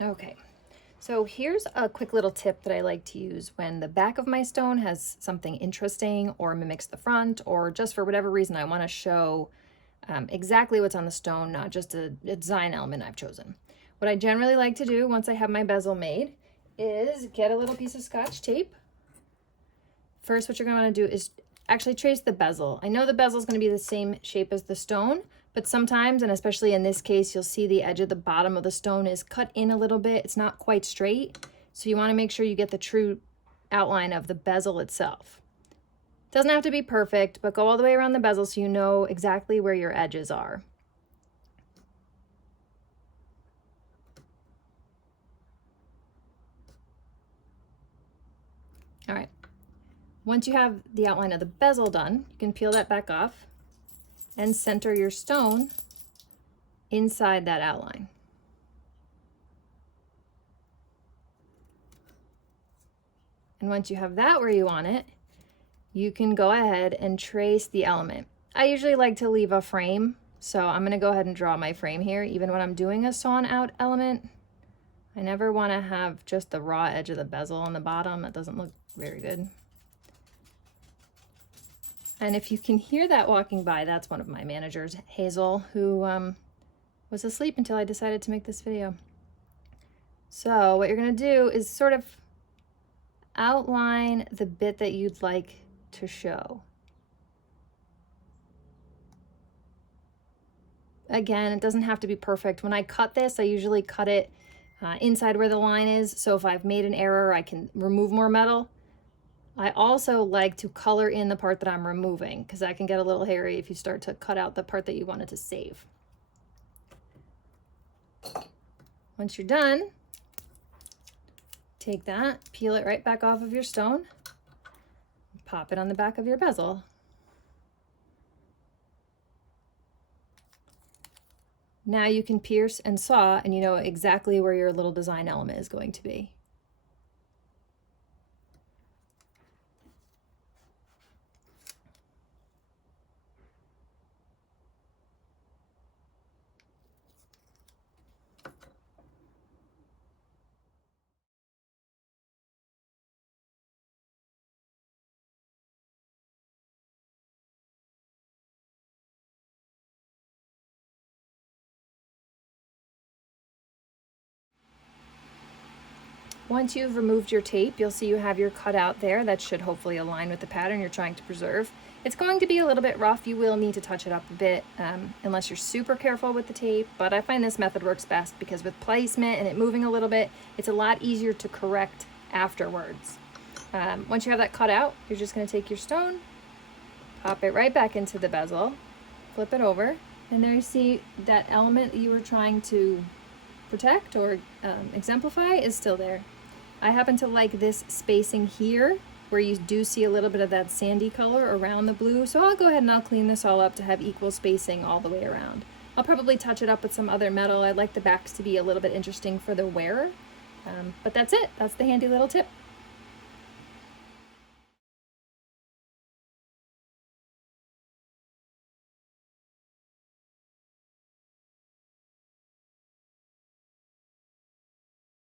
Okay, so here's a quick little tip that I like to use when the back of my stone has something interesting or mimics the front, or just for whatever reason I want to show exactly what's on the stone, not just a design element I've chosen. What I generally like to do once I have my bezel made is get a little piece of Scotch tape. First, what you're going to want to do is actually trace the bezel. I know the bezel is going to be the same shape as the stone, but sometimes, and especially in this case, you'll see the edge of the bottom of the stone is cut in a little bit. It's not quite straight. So you want to make sure you get the true outline of the bezel itself. It doesn't have to be perfect, but go all the way around the bezel so you know exactly where your edges are. All right. Once you have the outline of the bezel done, you can peel that back off and center your stone inside that outline. And once you have that where you want it, you can go ahead and trace the element. I usually like to leave a frame, so I'm going to go ahead and draw my frame here. Even when I'm doing a sawn out element, I never want to have just the raw edge of the bezel on the bottom. That doesn't look very good. And if you can hear that walking by, that's one of my managers, Hazel, who was asleep until I decided to make this video. So what you're going to do is sort of outline the bit that you'd like to show. Again, it doesn't have to be perfect. When I cut this, I usually cut it inside where the line is. So if I've made an error, I can remove more metal. I also like to color in the part that I'm removing because that can get a little hairy if you start to cut out the part that you wanted to save. Once you're done, take that, peel it right back off of your stone, pop it on the back of your bezel. Now you can pierce and saw and you know exactly where your little design element is going to be. Once you've removed your tape, you'll see you have your cutout there. That should hopefully align with the pattern you're trying to preserve. It's going to be a little bit rough. You will need to touch it up a bit unless you're super careful with the tape, but I find this method works best because with placement and it moving a little bit, it's a lot easier to correct afterwards. Once you have that cut out, you're just going to take your stone, pop it right back into the bezel, flip it over, and there you see that element that you were trying to protect or exemplify is still there. I happen to like this spacing here where you do see a little bit of that sandy color around the blue, so I'll go ahead and I'll clean this all up to have equal spacing all the way around. I'll probably touch it up with some other metal. I'd like the backs to be a little bit interesting for the wearer, but that's it. That's the handy little tip.